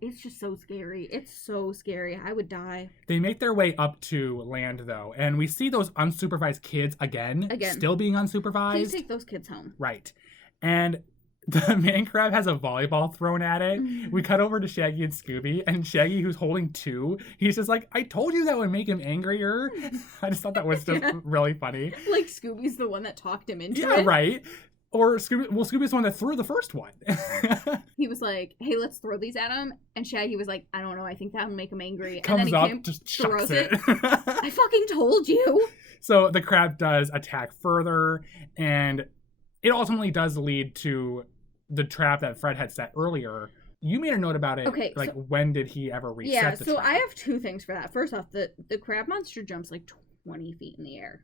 it's just so scary. It's so scary. I would die. They make their way up to land, though, and we see those unsupervised kids again. Still being unsupervised. Please take those kids home. Right. And the man crab has a volleyball thrown at it. We cut over to Shaggy and Scooby, and Shaggy, who's holding 2, he's just like, I told you that would make him angrier. I just thought that was just really funny. Like, Scooby's the one that talked him into it. Yeah, right. Or Scooby's the one that threw the first one. He was like, hey, let's throw these at him. And Shaggy was like, I don't know, I think that would make him angry. Comes and then he just throws it. I fucking told you. So the crab does attack further, and it ultimately does lead to the trap that Fred had set earlier. You made a note about it. Okay. Like, when did he ever reset the trap? I have 2 things for that. First off, the crab monster jumps like 20 feet in the air.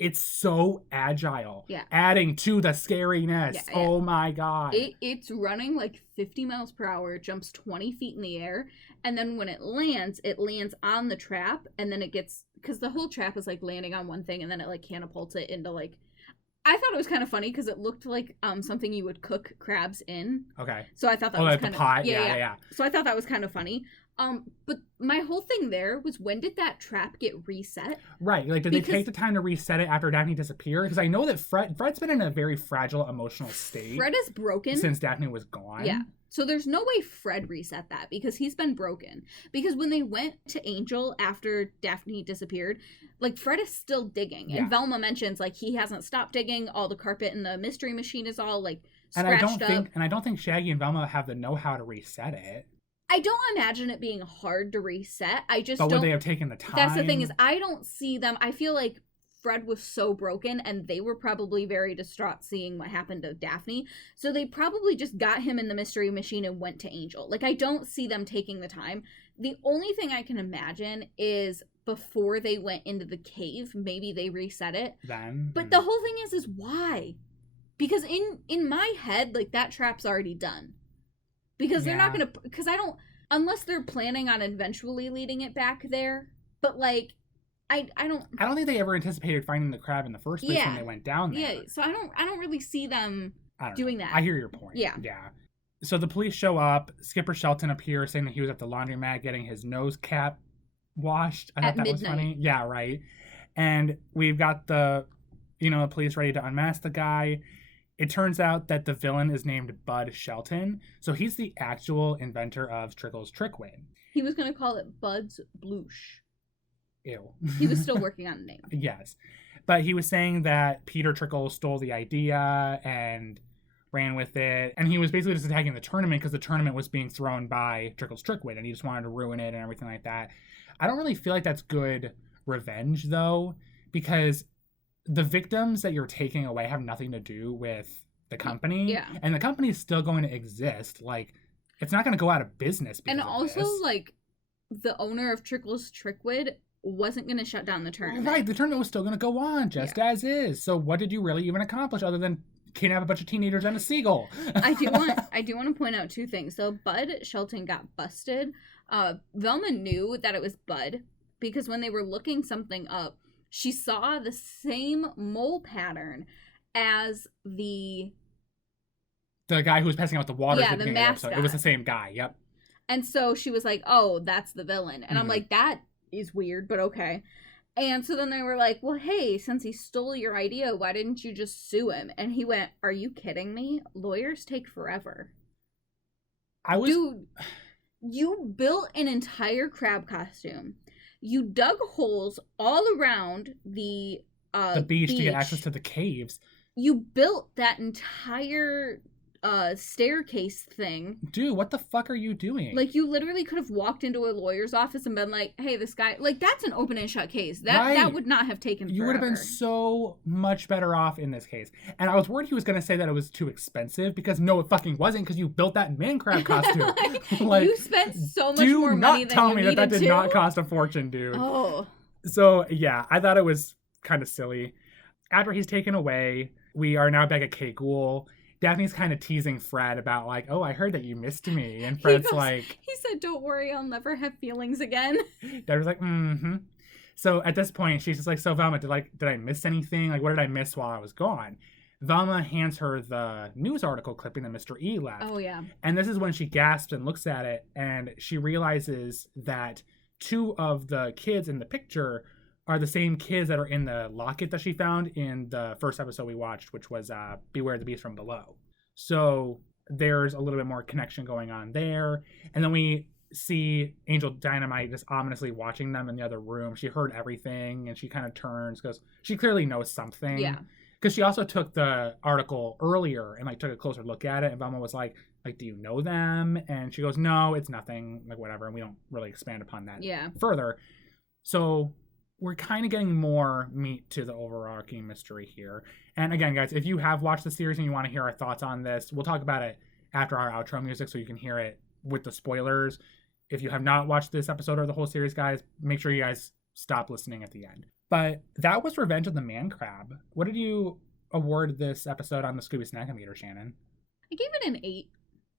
It's so agile. Yeah. Adding to the scariness. Yeah. Oh my God. It's running like 50 miles per hour, jumps 20 feet in the air, and then when it lands on the trap, and then it gets, because the whole trap is like landing on one thing, and then it like catapults it into like, I thought it was kind of funny because it looked like something you would cook crabs in. Okay. So I thought that was kind of... Oh, the pot? Yeah. So I thought that was kind of funny. But my whole thing there was, when did that trap get reset? Right. Like, did they take the time to reset it after Daphne disappeared? Because I know that Fred's been in a very fragile emotional state. Fred is broken. Since Daphne was gone. Yeah. So there's no way Fred reset that, because he's been broken. Because when they went to Angel after Daphne disappeared, like, Fred is still digging. And Velma mentions, like, he hasn't stopped digging. All the carpet in the mystery machine is all, like, scratched up. And I don't think Shaggy and Velma have the know-how to reset it. I don't imagine it being hard to reset. But would they have taken the time? That's the thing, is I don't see them. I feel like Fred was so broken, and they were probably very distraught seeing what happened to Daphne. So they probably just got him in the mystery machine and went to Angel. Like, I don't see them taking the time. The only thing I can imagine is before they went into the cave, maybe they reset it. But the whole thing is why? Because in my head, like, that trap's already done. Because they're not going to... Because I don't... Unless they're planning on eventually leading it back there. But, like, I don't... I don't think they ever anticipated finding the crab in the first place when they went down there. Yeah, so I don't really see them doing that. I hear your point. Yeah. So the police show up. Skipper Shelton appears, saying that he was at the laundromat getting his nose cap washed. I thought that was funny. Yeah, right. And we've got the police ready to unmask the guy. It turns out that the villain is named Bud Shelton, so he's the actual inventor of Trickle's Trickwin. He was going to call it Bud's Bloosh. Ew. He was still working on the name. Yes. But he was saying that Peter Trickle stole the idea and ran with it, and he was basically just attacking the tournament because the tournament was being thrown by Trickle's Trickwin, and he just wanted to ruin it and everything like that. I don't really feel like that's good revenge, though, because the victims that you're taking away have nothing to do with the company. Yeah. And the company is still going to exist. Like, it's not going to go out of business because And also, like, the owner of Trickle's Trickwin wasn't going to shut down the tournament. Right. The tournament was still going to go on just as is. So what did you really even accomplish other than kidnap a bunch of teenagers and a seagull? I do want to point out two things. So Bud Shelton got busted. Velma knew that it was Bud because when they were looking something up, she saw the same mole pattern as the guy who was passing out the water. Yeah, the mascot. It was the same guy. Yep. And so she was like, "Oh, that's the villain." And I'm like, "That is weird, but okay." And so then they were like, "Well, hey, since he stole your idea, why didn't you just sue him?" And he went, "Are you kidding me? Lawyers take forever." Dude, you built an entire crab costume. You dug holes all around the beach to get access to the caves. You built that entire staircase thing. Dude, what the fuck are you doing? Like, you literally could have walked into a lawyer's office and been like, "Hey, this guy," like, that's an open and shut case. That would not have taken forever. You would have been so much better off in this case. And I was worried he was going to say that it was too expensive, because no, it fucking wasn't, because you built that man crab costume. Like, you spent so much more money than you needed to. Do not tell me that did not cost a fortune, dude. Oh. So, yeah, I thought it was kind of silly. After he's taken away, we are now back at K. Ghoul. Daphne's kind of teasing Fred about, like, "Oh, I heard that you missed me." And Fred's he said, "Don't worry, I'll never have feelings again." Daphne's like, "Mm-hmm." So at this point, she's just like, "So Velma, did I miss anything? Like, what did I miss while I was gone?" Velma hands her the news article clipping that Mr. E left. Oh, yeah. And this is when she gasps and looks at it, and she realizes that two of the kids in the picture are the same kids that are in the locket that she found in the first episode we watched, which was Beware the Beast from Below. So there's a little bit more connection going on there. And then we see Angel Dynamite just ominously watching them in the other room. She heard everything, and she kind of turns because she clearly knows something. Yeah. Because she also took the article earlier and, like, took a closer look at it. And Velma was like, "Do you know them?" And she goes, "No, it's nothing," like, whatever. And we don't really expand upon that further. So we're kind of getting more meat to the overarching mystery here. And again, guys, if you have watched the series and you want to hear our thoughts on this, we'll talk about it after our outro music so you can hear it with the spoilers. If you have not watched this episode or the whole series, guys, make sure you guys stop listening at the end. But that was Revenge of the Man Crab. What did you award this episode on the Scooby Snackometer, Shannon? I gave it an 8.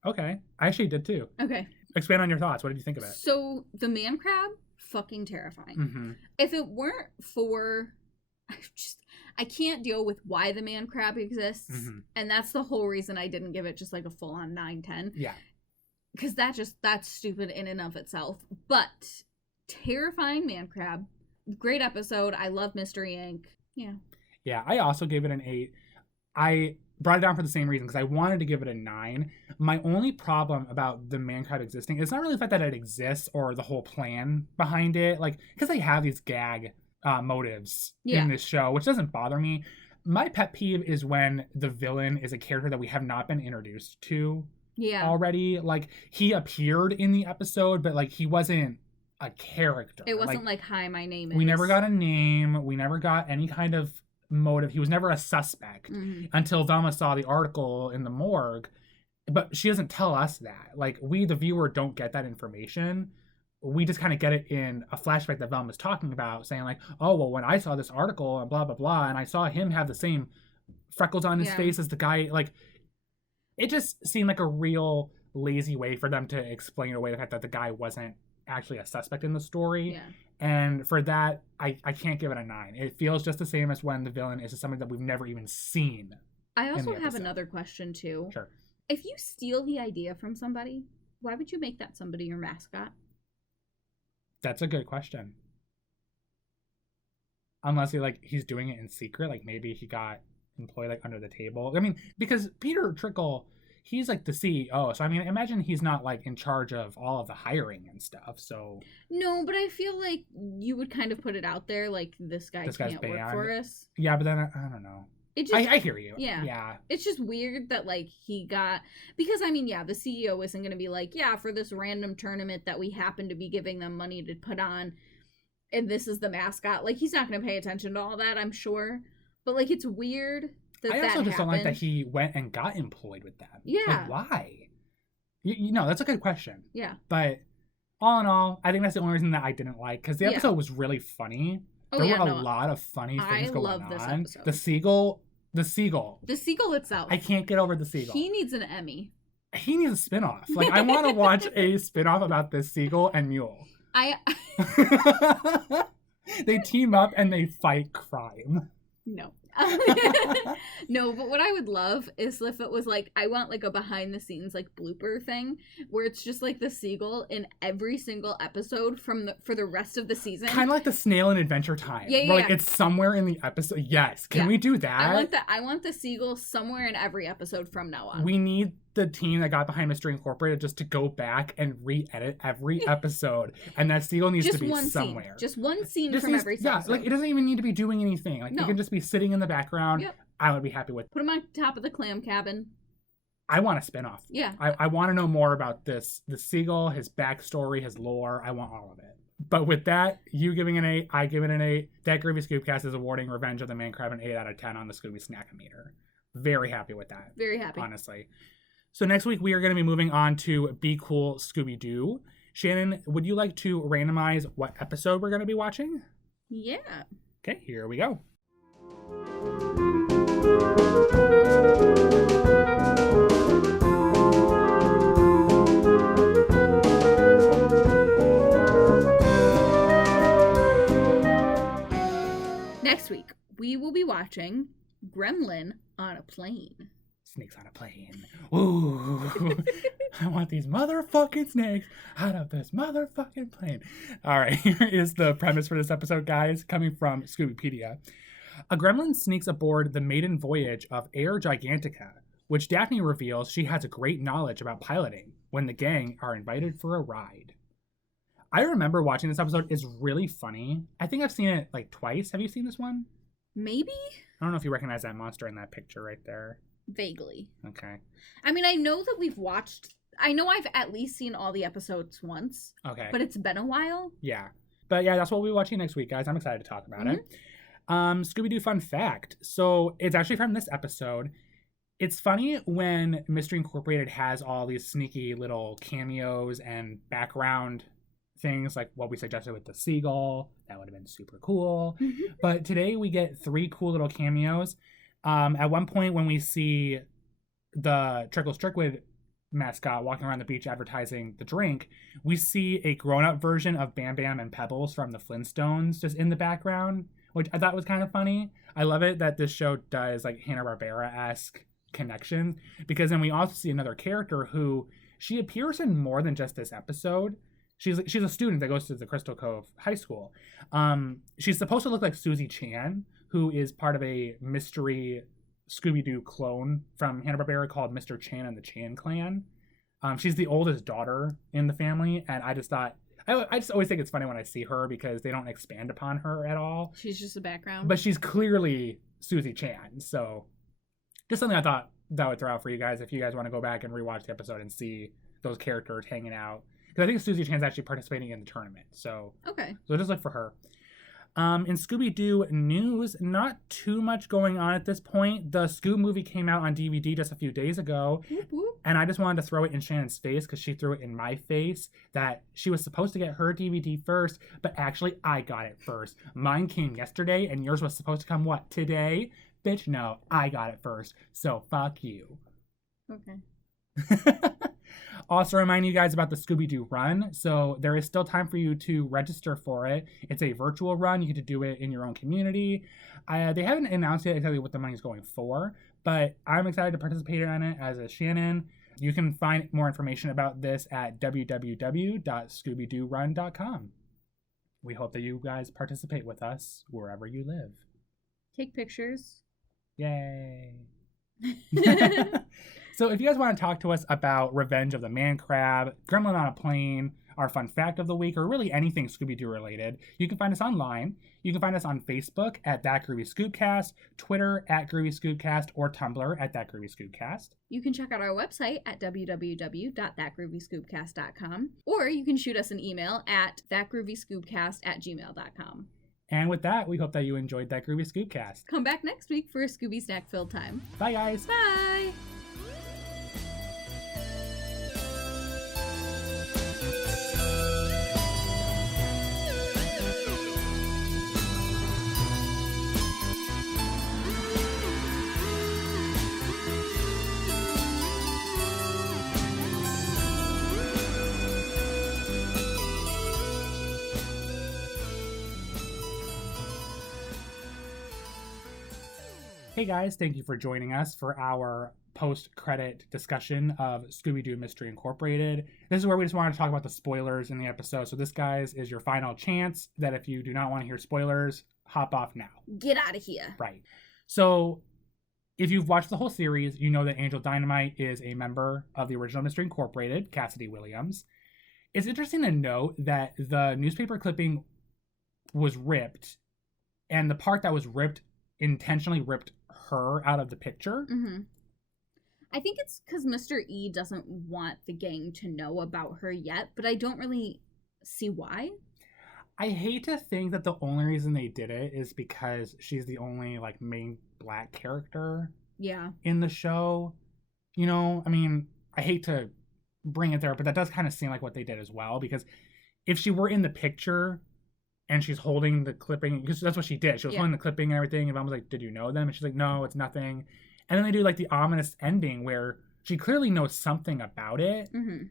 Okay. I actually did too. Okay. Expand on your thoughts. What did you think of it? So, the man crab, fucking terrifying. Mm-hmm. If it weren't for... I can't deal with why the man crab exists. Mm-hmm. And that's the whole reason I didn't give it just like a full-on 9-10. Yeah. Because that's stupid in and of itself. But, terrifying man crab. Great episode. I love Mystery Inc. Yeah. Yeah, I also gave it an 8. I brought it down for the same reason, because I wanted to give it a 9. My only problem about the man crab existing is not really the fact that it exists or the whole plan behind it. Like, because they have these gag motives in this show, which doesn't bother me. My pet peeve is when the villain is a character that we have not been introduced to already. Like, he appeared in the episode, but like he wasn't a character. It wasn't like, hi, my name is... We never got a name. We never got any kind of motive. He was never a suspect until Velma saw the article in the morgue. But she doesn't tell us that. Like, we, the viewer, don't get that information. We just kind of get it in a flashback that Velma's talking about, saying like, oh, well, when I saw this article and blah, blah, blah, and I saw him have the same freckles on his face as the guy, like, it just seemed like a real lazy way for them to explain away the fact that the guy wasn't actually a suspect in the story. And for that, I can't give it a 9. It feels just the same as when the villain is somebody that we've never even seen. I also have another question too. Sure. If you steal the idea from somebody, why would you make that somebody your mascot? That's a good question. Unless he's doing it in secret, like maybe he got employed like under the table. I mean, because Peter Trickle, he's like the CEO, so I mean, imagine he's not like in charge of all of the hiring and stuff. So no, but I feel like you would kind of put it out there, like this guy's can't work for us. Yeah, but then I don't know. It just, I hear you. Yeah. It's just weird that like he got, because I mean, yeah, the CEO isn't going to be like, yeah, for this random tournament that we happen to be giving them money to put on, and this is the mascot. Like, he's not going to pay attention to all that, I'm sure. But like, it's weird. I also just don't like that he went and got employed with them. Yeah. Like, why? You know, that's a good question. Yeah. But all in all, I think that's the only reason that I didn't like, because the episode was really funny. There were a lot of funny things going on. This episode. The seagull itself. I can't get over the seagull. He needs an Emmy. He needs a spinoff. Like, I want to watch a spinoff about this seagull and mule. They team up and they fight crime. No. No, but what I would love is if it was like, I want like a behind the scenes like blooper thing where it's just like the seagull in every single episode for the rest of the season. Kind of like the snail in Adventure Time. Yeah. Like it's somewhere in the episode. Yes. Can we do that? I want the seagull somewhere in every episode from now on. We need the team that got behind Mystery Incorporated just to go back and re-edit every episode, and that seagull needs to be somewhere. Just one scene from every episode. Yeah, like it doesn't even need to be doing anything. Like, it can just be sitting in the background. Yep. I would be happy with. Put him on top of the clam cabin. I want a spinoff. Yeah. I want to know more about the seagull, his backstory, his lore. I want all of it. But with that, you giving an 8, I give it an 8. That Groovy Scoobcast is awarding Revenge of the Man Crab an 8 out of 10 on the Scooby Snackometer. Very happy with that. Very happy. Honestly. So next week, we are going to be moving on to Be Cool Scooby-Doo. Shannon, would you like to randomize what episode we're going to be watching? Yeah. Okay, here we go. Next week, we will be watching Gremlin on a Plane. Snakes on a plane. Ooh, I want these motherfucking snakes out of this motherfucking plane. All right, here is the premise for this episode, guys, coming from Scoobypedia. A gremlin sneaks aboard the maiden voyage of Air Gigantica, which Daphne reveals she has a great knowledge about piloting when the gang are invited for a ride. I remember watching this episode. It's really funny. I think I've seen it like twice. Have you seen this one? Maybe. I don't know if you recognize that monster in that picture right there. Vaguely. Okay. I mean, I know that we've watched... I know I've at least seen all the episodes once. Okay. But it's been a while. Yeah. But yeah, that's what we'll be watching next week, guys. I'm excited to talk about it. Scooby-Doo fun fact. So it's actually from this episode. It's funny when Mystery Incorporated has all these sneaky little cameos and background things like what we suggested with the seagull. That would have been super cool. But today we get 3 cool little cameos. At one point when we see the Trickle Strickwood mascot walking around the beach advertising the drink, we see a grown-up version of Bam Bam and Pebbles from the Flintstones just in the background, which I thought was kind of funny. I love it that this show does like Hanna-Barbera-esque connections, because then we also see another character who she appears in more than just this episode. She's a student that goes to the Crystal Cove High School. She's supposed to look like Susie Chan, who is part of a mystery Scooby-Doo clone from Hanna-Barbera called Mr. Chan and the Chan Clan. She's the oldest daughter in the family, and I just thought, I just always think it's funny when I see her because they don't expand upon her at all. She's just a background. But she's clearly Susie Chan, so just something I thought that would throw out for you guys if you guys want to go back and rewatch the episode and see those characters hanging out. Because I think Susie Chan's actually participating in the tournament, so okay. So just look for her. In Scooby-Doo news, not too much going on at this point. The Scoob movie came out on DVD just a few days ago, and I just wanted to throw it in Shannon's face because she threw it in my face that she was supposed to get her DVD first, but actually I got it first. Mine came yesterday, and yours was supposed to come, what, today? Bitch, no, I got it first, so fuck you. Okay. Also remind you guys about the Scooby-Doo run. So there is still time for you to register for it. It's a virtual run. You get to do it in your own community. They haven't announced yet exactly what the money's going for, but I'm excited to participate in it, as is Shannon. You can find more information about this at www.scoobydoorun.com. We hope that you guys participate with us wherever you live. Take pictures. Yay. So if you guys want to talk to us about Revenge of the Man Crab, Gremlin on a Plane, our fun fact of the week, or really anything Scooby-Doo related, you can find us online. You can find us on Facebook at That Groovy Scoobcast, Twitter at Groovy Scoobcast, or Tumblr at That Groovy Scoobcast. You can check out our website at www.thatgroovyscoobcast.com, or you can shoot us an email at thatgroovyscoobcast@gmail.com. And with that, we hope that you enjoyed That Groovy Scoobcast. Come back next week for a Scooby Snack-filled time. Bye, guys. Bye! Hey guys, thank you for joining us for our post-credit discussion of Scooby-Doo Mystery Incorporated. This is where we just want to talk about the spoilers in the episode. So this, guys, is your final chance that if you do not want to hear spoilers, hop off now. Get out of here. Right. So if you've watched the whole series, you know that Angel Dynamite is a member of the original Mystery Incorporated, Cassidy Williams. It's interesting to note that the newspaper clipping was ripped, and the part that was ripped intentionally ripped her out of the picture. Mm-hmm. I think it's because Mr. E doesn't want the gang to know about her yet, but I don't really see why. I hate to think that the only reason they did it is because she's the only like main black character in the show. You know, I mean, I hate to bring it there, but that does kind of seem like what they did as well, because if she were in the picture and she's holding the clipping, because that's what she did. She was holding the clipping and everything. And I was like, did you know them? And she's like, no, it's nothing. And then they do like the ominous ending where she clearly knows something about it. Mm-hmm.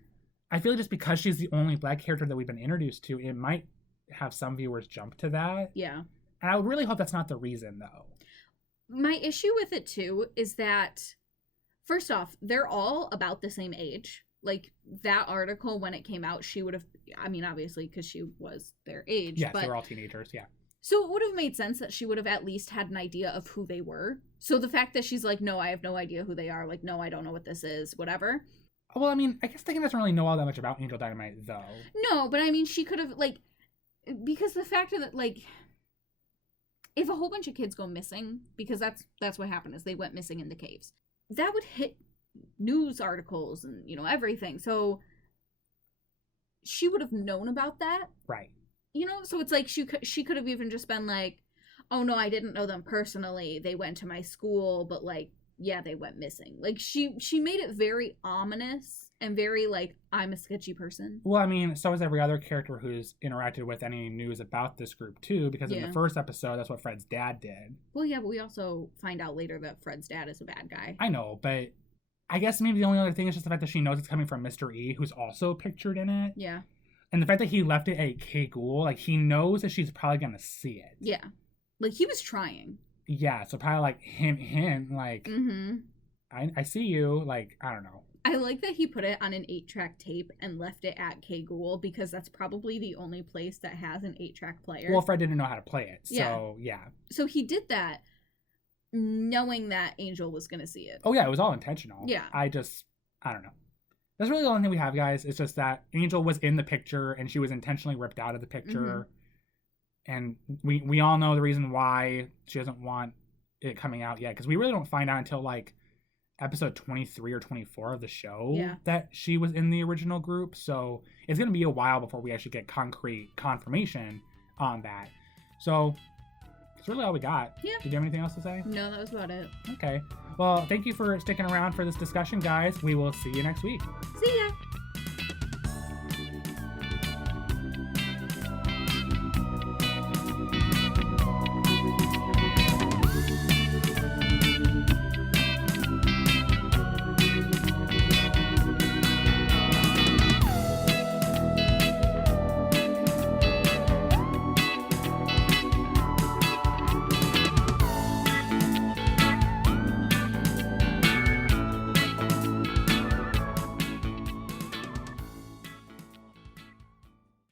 I feel like just because she's the only black character that we've been introduced to, it might have some viewers jump to that. Yeah. And I would really hope that's not the reason, though. My issue with it, too, is that, first off, they're all about the same age. Like, that article, when it came out, she would have, I mean, obviously, because she was their age. Yes, but they were all teenagers, yeah. So it would have made sense that she would have at least had an idea of who they were. So the fact that she's like, no, I have no idea who they are. Like, no, I don't know what this is, whatever. Well, I mean, I guess Tegan doesn't really know all that much about Angel Dynamite, though. No, but I mean, she could have, like, because the fact that, like, if a whole bunch of kids go missing, because that's what happened, is they went missing in the caves, that would hit news articles and, you know, everything. So she would have known about that. Right. You know, so it's like she could have even just been like, oh, no, I didn't know them personally. They went to my school, but, like, yeah, they went missing. Like, she made it very ominous. and very like, I'm a sketchy person. Well, I mean, so is every other character who's interacted with any news about this group too, because in the first episode, that's what Fred's dad did. Well, yeah, but we also find out later that Fred's dad is a bad guy. I know, but I guess maybe the only other thing is just the fact that she knows it's coming from Mr. E, who's also pictured in it. Yeah. And the fact that he left it at K. Ghoul, like, he knows that she's probably going to see it. Yeah. Like, he was trying. Yeah, so probably, like, hint, like, I see you, like, I don't know. I like that he put it on an 8-track tape and left it at K. Ghoul, because that's probably the only place that has an 8-track player. Well, Fred didn't know how to play it, so, yeah. So he did that knowing that Angel was going to see it. Oh, yeah, it was all intentional. Yeah. I don't know. That's really the only thing we have, guys. It's just that Angel was in the picture, and she was intentionally ripped out of the picture. And we all know the reason why she doesn't want it coming out yet, because we really don't find out until, like, episode 23 or 24 of the show that she was in the original group. So it's going to be a while before we actually get concrete confirmation on that. So that's really all we got. Yeah. Did you have anything else to say? No, that was about it. Okay. Well, thank you for sticking around for this discussion, guys. We will see you next week. See ya.